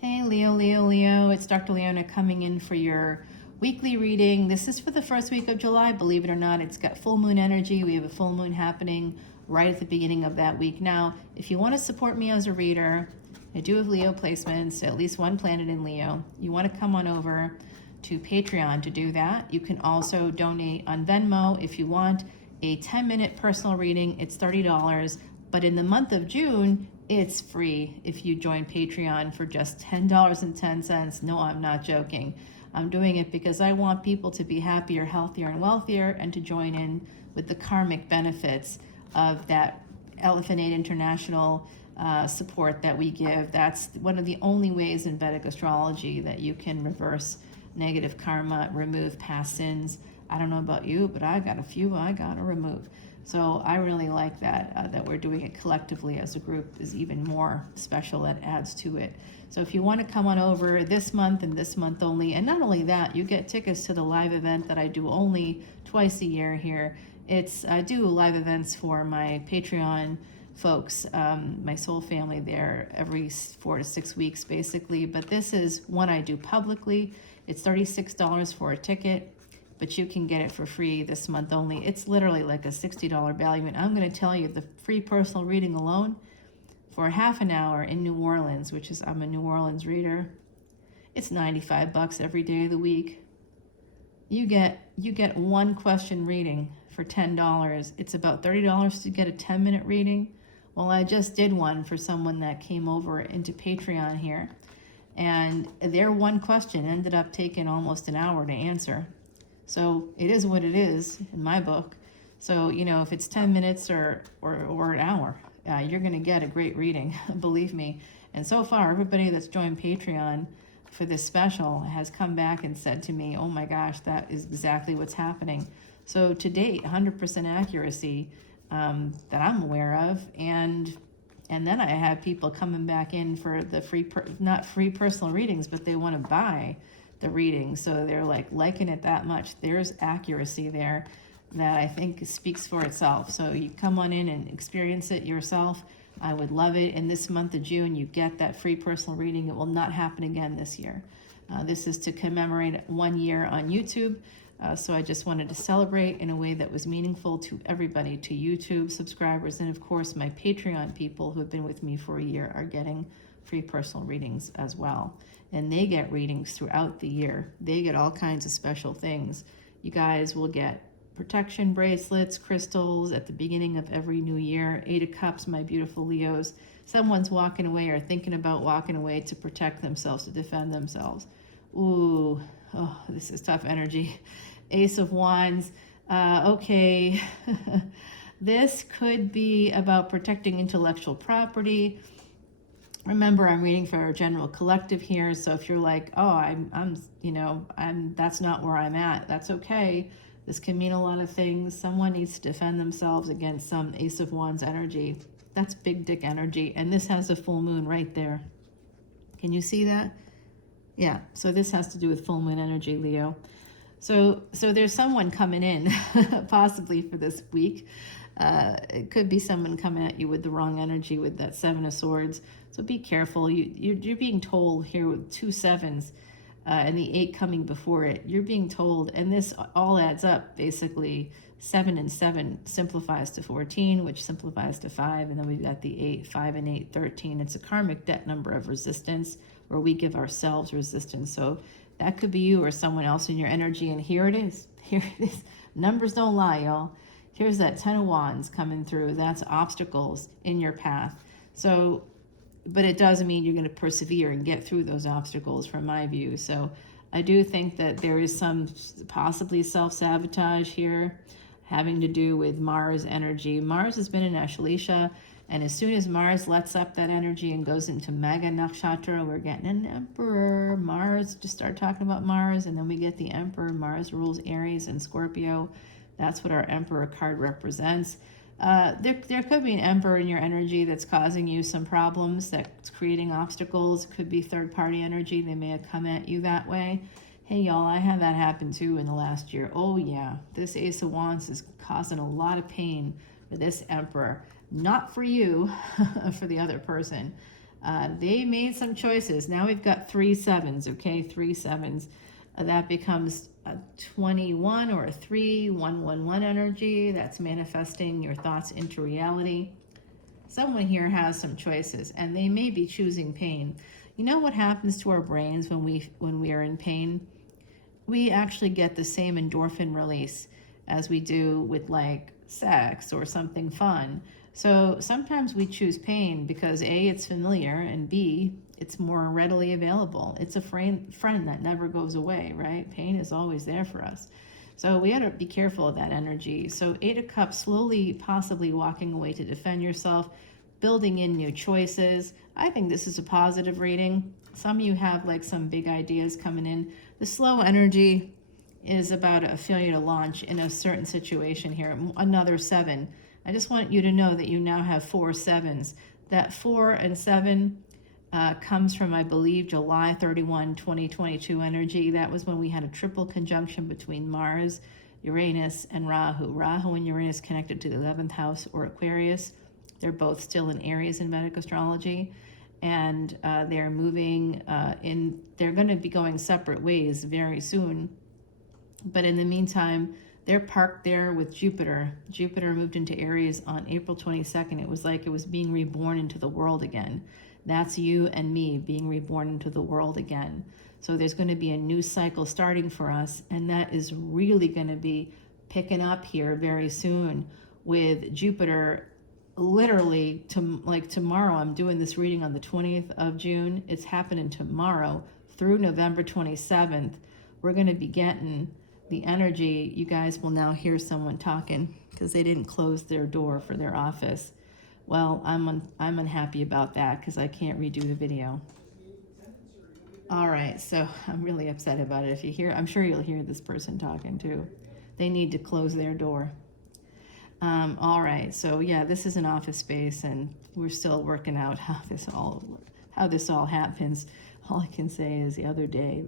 Hey Leo, Leo, Leo, it's Dr. Leona coming in for your weekly reading. This is for the first week of July, believe it or not. It's got full moon energy. We have a full moon happening right at the beginning of that week. Now, if you want to support me as a reader, I do have Leo placements, at least one planet in Leo. You want to come on over to Patreon to do that. You can also donate on Venmo if you want a 10-minute personal reading. It's $30, but in the month of June, it's free if you join Patreon for just $10.10. No, I'm not joking. I'm doing it because I want people to be happier, healthier, and wealthier, and to join in with the karmic benefits of that Elephant 8 International support that we give. That's one of the only ways in Vedic astrology that you can reverse negative karma, remove past sins. I don't know about you, but I got a few I gotta remove. So I really like that, that we're doing it collectively as a group is even more special. That adds to it. So if you want to come on over this month and this month only, and not only that, you get tickets to the live event that I do only twice a year here. I do live events for my Patreon folks, my soul family there every 4 to 6 weeks basically, but this is one I do publicly. It's $36 for a ticket, but you can get it for free this month only. It's literally like a $60 value, and I'm going to tell you the free personal reading alone for half an hour in New Orleans, which is, I'm a New Orleans reader, it's $95 every day of the week. You get one question reading for $10. It's about $30 to get a 10-minute reading. Well, I just did one for someone that came over into Patreon here, and their one question ended up taking almost an hour to answer. So it is what it is in my book. So, if it's 10 minutes or an hour, you're going to get a great reading, believe me. And so far, everybody that's joined Patreon for this special has come back and said to me, oh my gosh, that is exactly what's happening. So to date, 100% accuracy that I'm aware of. And then I have people coming back in for the not free personal readings, but they want to buy the reading. So they're liking it that much. There's accuracy there that I think speaks for itself. So you come on in and experience it yourself. I would love it. In this month of June, you get that free personal reading. It will not happen again this year. This is to commemorate 1 year on YouTube. So I just wanted to celebrate in a way that was meaningful to everybody, to YouTube subscribers, and of course my Patreon people who have been with me for a year are getting free personal readings as well. And they get readings throughout the year. They get all kinds of special things. You guys will get protection bracelets, crystals at the beginning of every new year. 8 of Cups, my beautiful Leos. Someone's walking away or thinking about walking away to protect themselves, to defend themselves. Ooh, oh, this is tough energy. Ace of Wands. Okay, this could be about protecting intellectual property. Remember, I'm reading for our general collective here, so if you're like, oh, I'm that's not where I'm at, that's okay. This can mean a lot of things. Someone needs to defend themselves against some Ace of Wands energy. That's big dick energy, and this has a full moon right there. Can you see that? Yeah, so this has to do with full moon energy, Leo. So there's someone coming in, possibly for this week. It could be someone coming at you with the wrong energy with that 7 of Swords. So be careful. You're being told here with 2 sevens and the 8 coming before it. You're being told, and this all adds up, basically. 7 and 7 simplifies to 14, which simplifies to 5, and then we've got the 8, 5 and 8, 13. It's a karmic debt number of resistance, where we give ourselves resistance. So that could be you or someone else in your energy, and here it is. Here it is. Numbers don't lie, y'all. Here's that 10 of Wands coming through. That's obstacles in your path. So, but it doesn't mean you're going to persevere and get through those obstacles from my view. So I do think that there is some possibly self-sabotage here having to do with Mars energy. Mars has been in Ashleisha, and as soon as Mars lets up that energy and goes into Mega Nakshatra, we're getting an Emperor. Mars, just start talking about Mars, and then we get the Emperor. Mars rules Aries and Scorpio. That's what our Emperor card represents. There could be an Emperor in your energy that's causing you some problems, that's creating obstacles. It could be third-party energy. They may have come at you that way. Hey, y'all, I had that happen too in the last year. Oh, yeah, this Ace of Wands is causing a lot of pain for this Emperor. Not for you, for the other person. They made some choices. Now we've got 3 sevens, okay? 3 sevens. That becomes a 21 or a 3-1-1-1 energy. That's manifesting your thoughts into reality. Someone here has some choices, and they may be choosing pain. You know what happens to our brains when we are in pain? We actually get the same endorphin release as we do with like sex or something fun. So sometimes we choose pain because A, it's familiar, and B, it's more readily available. It's a friend that never goes away, right? Pain is always there for us. So we got to be careful of that energy. So 8 of Cups, slowly, possibly walking away to defend yourself, building in new choices. I think this is a positive reading. Some of you have like some big ideas coming in. The slow energy is about a failure to launch in a certain situation here. Another 7. I just want you to know that you now have 4 sevens. That 4 and 7 comes from, I believe, July 31, 2022 energy. That was when we had a triple conjunction between Mars, Uranus, and Rahu. Rahu and Uranus connected to the 11th house or Aquarius. They're both still in Aries in Vedic astrology. And they're moving they're going to be going separate ways very soon. But in the meantime, they're parked there with Jupiter. Jupiter moved into Aries on April 22nd. It was like it was being reborn into the world again. That's you and me being reborn into the world again. So there's going to be a new cycle starting for us, and that is really going to be picking up here very soon with Jupiter. Literally, tomorrow, I'm doing this reading on the 20th of June. It's happening tomorrow through November 27th. We're going to be getting the energy. You guys will now hear someone talking because they didn't close their door for their office. Well, I'm unhappy about that because I can't redo the video. All right, so I'm really upset about it. If you hear, I'm sure you'll hear this person talking too. They need to close their door. All right, so yeah, this is an office space, and we're still working out how this all happens. All I can say is the other day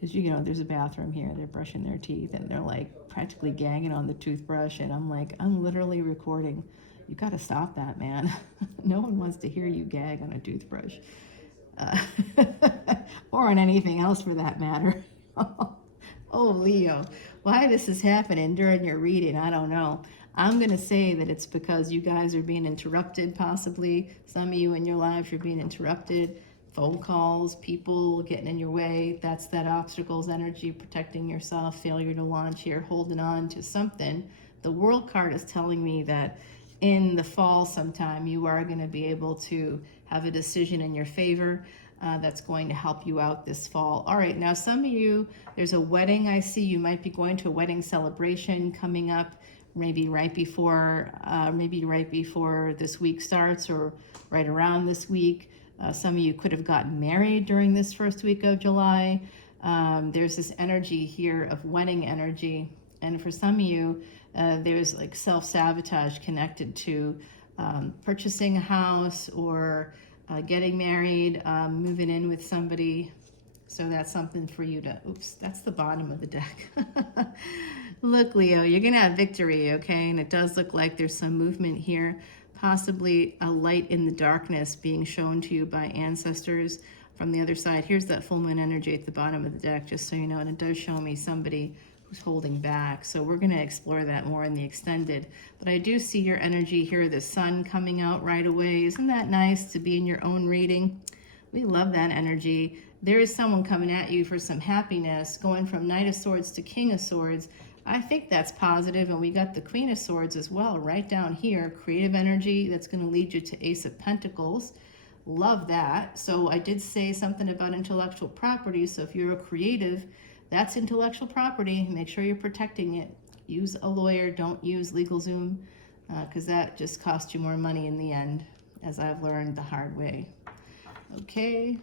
because there's a bathroom here. They're brushing their teeth, and they're like practically gagging on the toothbrush, and I'm like, I'm literally recording. You got to stop that, man. No one wants to hear you gag on a toothbrush, or on anything else for that matter. Oh, Leo, why this is happening during your reading, I don't know. I'm going to say that it's because you guys are being interrupted, possibly. Some of you in your lives are being interrupted. Phone calls, people getting in your way. That's that obstacles energy, protecting yourself, failure to launch here, holding on to something. The World card is telling me that in the fall sometime you are going to be able to have a decision in your favor. That's going to help you out this fall. All right, now some of you, there's a wedding I see. You might be going to a wedding celebration coming up, maybe right before this week starts, or right around this week. Some of you could have gotten married during this first week of July. There's this energy here of wedding energy, and for some of you, there's like self-sabotage connected to purchasing a house or getting married, moving in with somebody. So that's something for you to, oops, that's the bottom of the deck. Look, Leo, you're going to have victory, okay? And it does look like there's some movement here, possibly a light in the darkness being shown to you by ancestors from the other side. Here's that full moon energy at the bottom of the deck, just so you know, and it does show me somebody who's holding back. So we're going to explore that more in the extended. But I do see your energy here, the sun coming out right away. Isn't that nice to be in your own reading? We love that energy. There is someone coming at you for some happiness, going from Knight of Swords to King of Swords. I think that's positive, and we got the Queen of Swords as well right down here. Creative energy that's going to lead you to Ace of Pentacles. Love that. So I did say something about intellectual property. So if you're a creative, that's intellectual property. Make sure you're protecting it. Use a lawyer. Don't use LegalZoom, because that just costs you more money in the end, as I've learned the hard way. Okay.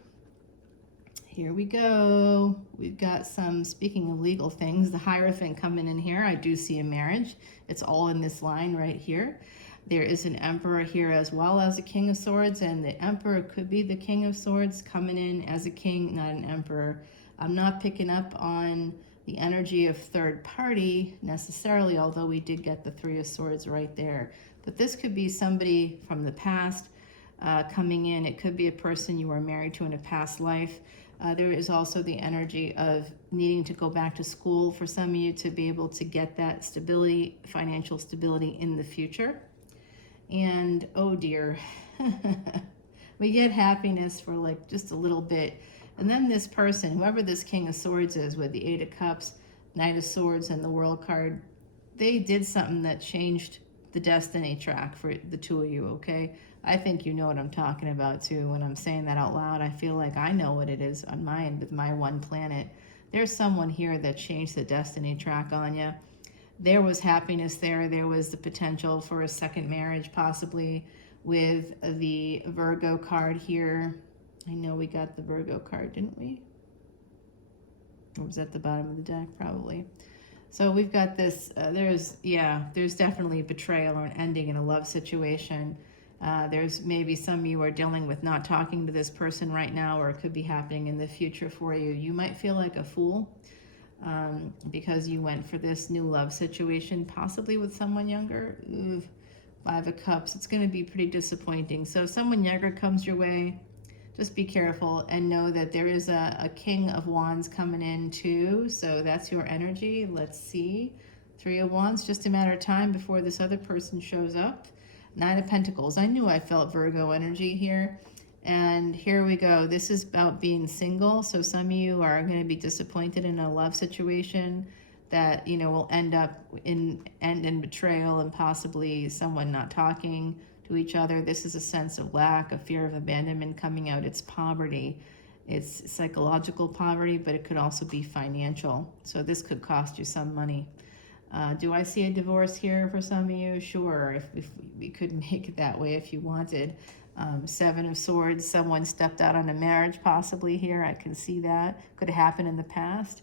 Here we go. We've got some, speaking of legal things, the Hierophant coming in here. I do see a marriage. It's all in this line right here. There is an Emperor here as well as a King of Swords, and the Emperor could be the King of Swords coming in as a king, not an Emperor. I'm not picking up on the energy of third party necessarily, although we did get the Three of Swords right there. But this could be somebody from the past coming in. It could be a person you were married to in a past life. There is also the energy of needing to go back to school for some of you to be able to get that stability, financial stability in the future. And oh dear, we get happiness for like just a little bit. And then this person, whoever this King of Swords is with the Eight of Cups, Knight of Swords, and the World card, they did something that changed the destiny track for the two of you, okay? I think you know what I'm talking about too. When I'm saying that out loud, I feel like I know what it is on my end with my one planet. There's someone here that changed the destiny track on you. There was happiness there. There was the potential for a second marriage possibly with the Virgo card here. I know we got the Virgo card, didn't we? Or was at the bottom of the deck? Probably. So we've got this, there's definitely betrayal or an ending in a love situation. There's maybe some of you are dealing with not talking to this person right now, or it could be happening in the future for you. You might feel like a fool because you went for this new love situation, possibly with someone younger. Ooh, Five of Cups. It's going to be pretty disappointing. So if someone younger comes your way, just be careful and know that there is a King of Wands coming in too. So that's your energy. Let's see. Three of Wands, just a matter of time before this other person shows up. Nine of Pentacles. I knew I felt Virgo energy here. And here we go. This is about being single. So some of you are going to be disappointed in a love situation that, you know, will end in betrayal and possibly someone not talking to each other. This is a sense of lack, a fear of abandonment coming out. It's poverty. It's psychological poverty, but it could also be financial. So this could cost you some money. Do I see a divorce here for some of you? Sure, if we could make it that way if you wanted. Seven of Swords, someone stepped out on a marriage possibly here. I can see that. Could have happened in the past.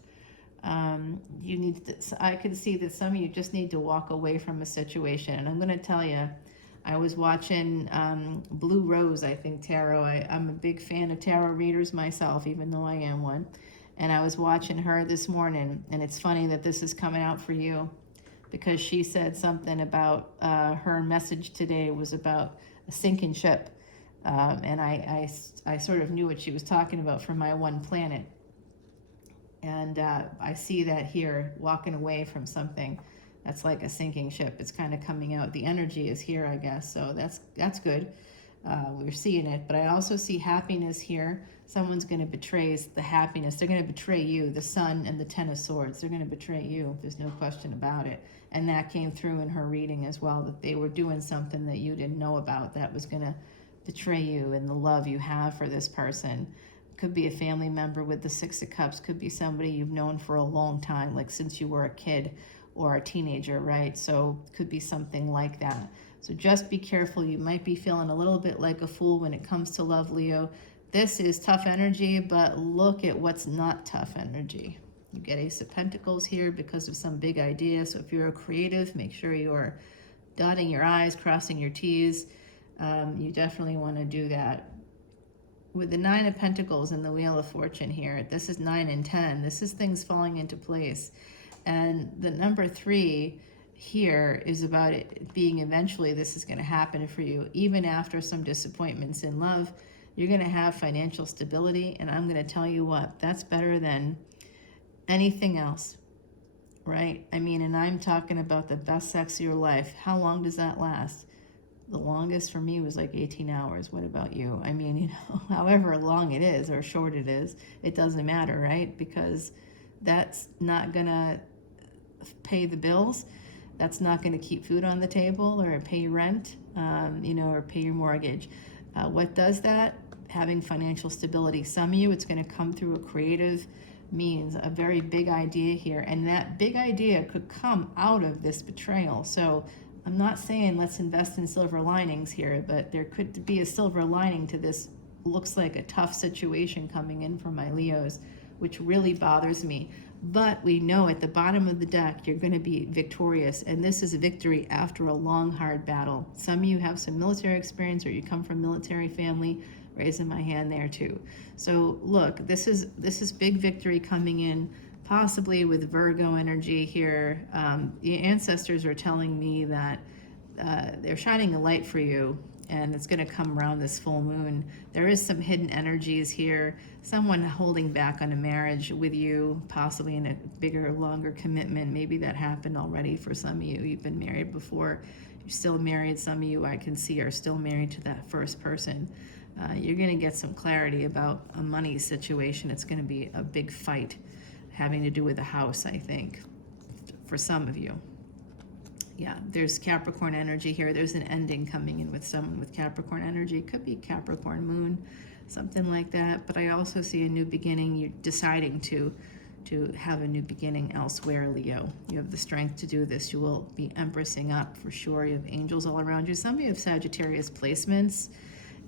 I could see that some of you just need to walk away from a situation. And I'm going to tell you, I was watching Blue Rose, I think, tarot. I'm a big fan of tarot readers myself, even though I am one. And I was watching her this morning, and it's funny that this is coming out for you because she said something about her message today was about a sinking ship. And I sort of knew what she was talking about from my one planet. And I see that here, walking away from something that's like a sinking ship. It's kind of coming out. The energy is here, I guess. So that's good. We're seeing it. But I also see happiness here. Someone's going to betray the happiness. They're going to betray you, the Sun and the Ten of Swords. They're going to betray you. There's no question about it. And that came through in her reading as well, that they were doing something that you didn't know about that was going to betray you and the love you have for this person. Could be a family member with the Six of Cups. Could be somebody you've known for a long time, like since you were a kid or a teenager, right? So could be something like that. So just be careful. You might be feeling a little bit like a fool when it comes to love, Leo. This is tough energy, but look at what's not tough energy. You get Ace of Pentacles here because of some big idea. So if you're a creative, make sure you're dotting your I's, crossing your T's. You definitely want to do that. With the Nine of Pentacles and the Wheel of Fortune here, this is 9 and 10. This is things falling into place. And the number 3 here is about it being eventually this is going to happen for you. Even after some disappointments in love, you're going to have financial stability. And I'm going to tell you what, that's better than anything else, right? I mean, and I'm talking about the best sex of your life. How long does that last? The longest for me was like 18 hours. What about you? I mean, you know, however long it is or short it is, it doesn't matter, right? Because that's not going to pay the bills. That's not going to keep food on the table or pay your rent, you know, or pay your mortgage. What does that? Having financial stability. Some of you, it's going to come through a creative means, a very big idea here. And that big idea could come out of this betrayal. So I'm not saying let's invest in silver linings here, but there could be a silver lining to this. Looks like a tough situation coming in for my Leos, which really bothers me. But we know at the bottom of the deck, you're going to be victorious. And this is a victory after a long, hard battle. Some of you have some military experience or you come from military family, raising my hand there too. So look, this is big victory coming in, possibly with Virgo energy here. The ancestors are telling me that they're shining a light for you. and it's going to come around this full moon. There is some hidden energies here, someone holding back on a marriage with you, possibly in a bigger, longer commitment. Maybe that happened already for some of you. You've been married before, you're still married. Some of you I can see are still married to that first person. You're going to get some clarity about a money situation. It's going to be a big fight having to do with the house, I think, for some of you. Yeah, there's Capricorn energy here. There's an ending coming in with someone with Capricorn energy. Could be Capricorn moon, something like that. But I also see a new beginning. You're deciding to have a new beginning elsewhere, Leo. You have the strength to do this. You will be empressing up for sure. You have angels all around you. Some of you have Sagittarius placements,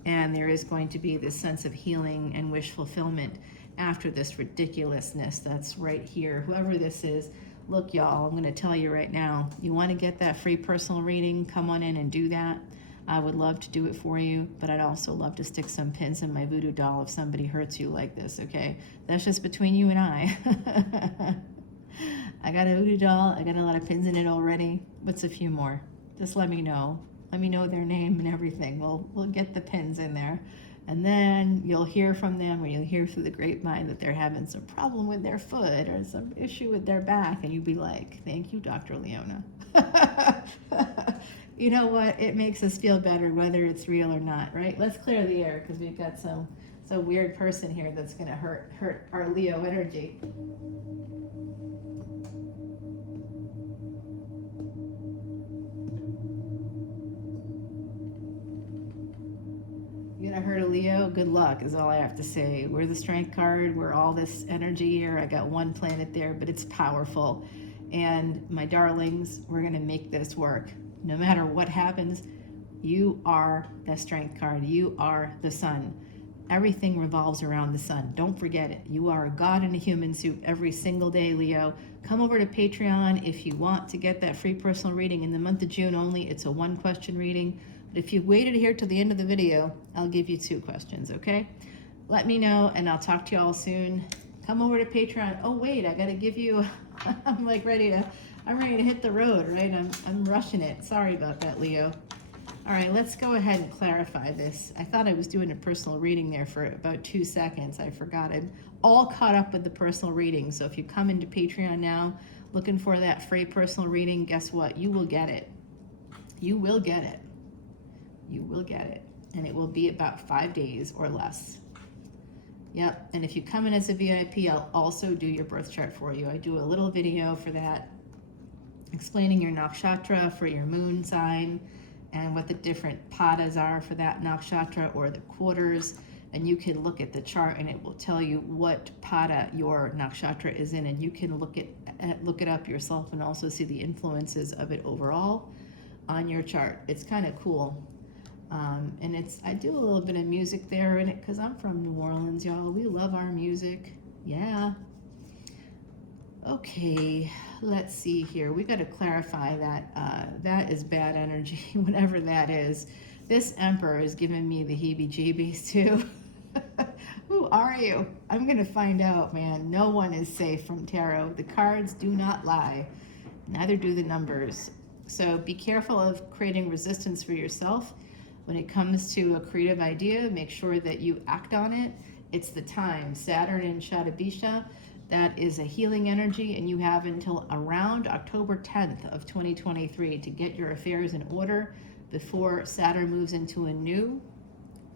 and there is going to be this sense of healing and wish fulfillment after this ridiculousness that's right here. Whoever this is, look, y'all, I'm going to tell you right now, you want to get that free personal reading, come on in and do that. I would love to do it for you, but I'd also love to stick some pins in my voodoo doll if somebody hurts you like this, okay? That's just between you and I. I got a voodoo doll. I got a lot of pins in it already. What's a few more? Just let me know. Let me know their name and everything. We'll get the pins in there. And then you'll hear from them, or you'll hear through the grapevine that they're having some problem with their foot or some issue with their back, and you'll be like, thank you, Dr. Leona. You know what? It makes us feel better whether it's real or not, right? Let's clear the air, because we've got some weird person here that's going to hurt our Leo energy. You're gonna hurt a Leo? Good luck is all I have to say. We're the strength card. We're all this energy here. I got one planet there, but it's powerful. And my darlings, we're gonna make this work. No matter what happens, you are the strength card. You are the sun. Everything revolves around the sun. Don't forget it. You are a god in a human suit every single day, Leo. Come over to Patreon if you want to get that free personal reading in the month of June only. It's a 1-question reading. But if you've waited here till the end of the video, I'll give you 2 questions, okay? Let me know, and I'll talk to you all soon. Come over to Patreon. Oh, wait, I got to give you, I'm ready to hit the road, right? I'm rushing it. Sorry about that, Leo. All right, let's go ahead and clarify this. I thought I was doing a personal reading there for about 2 seconds. I forgot. I'm all caught up with the personal reading. So if you come into Patreon now looking for that free personal reading, guess what? You will get it. You will get it. You will get it. And it will be about 5 days or less. Yep, and if you come in as a VIP, I'll also do your birth chart for you. I do a little video for that, explaining your nakshatra for your moon sign and what the different padas are for that nakshatra, or the quarters. And you can look at the chart and it will tell you what pada your nakshatra is in, and you can look it up yourself and also see the influences of it overall on your chart. It's kind of cool. And I do a little bit of music there in it because I'm from New Orleans, y'all. We love our music. Yeah. Okay, let's see here. We got to clarify that that is bad energy, whatever that is. This Emperor is giving me the heebie-jeebies too. Who are you? I'm going to find out, man. No one is safe from tarot. The cards do not lie. Neither do the numbers. So be careful of creating resistance for yourself. When it comes to a creative idea, make sure that you act on it. It's the time. Saturn in Shatabisha, that is a healing energy, and you have until around October 10th of 2023 to get your affairs in order before Saturn moves into a new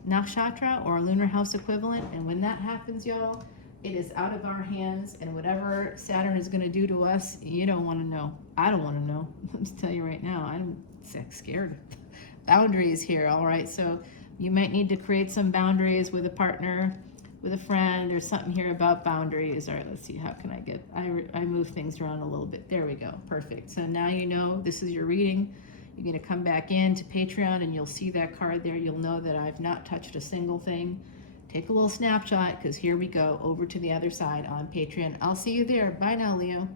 nakshatra or lunar house equivalent. And when that happens, y'all, it is out of our hands, and whatever Saturn is going to do to us, you don't want to know. I don't want to know. Let me tell you right now, I'm scared. Boundaries here, all right? So you might need to create some boundaries with a partner, with a friend, or something here about boundaries. All right, let's see, how can I get, I move things around a little bit. There we go, perfect. So now you know this is your reading. You're gonna come back into Patreon and you'll see that card there. You'll know that I've not touched a single thing. Take a little snapshot, because here we go over to the other side on Patreon. I'll see you there. Bye now, Leo.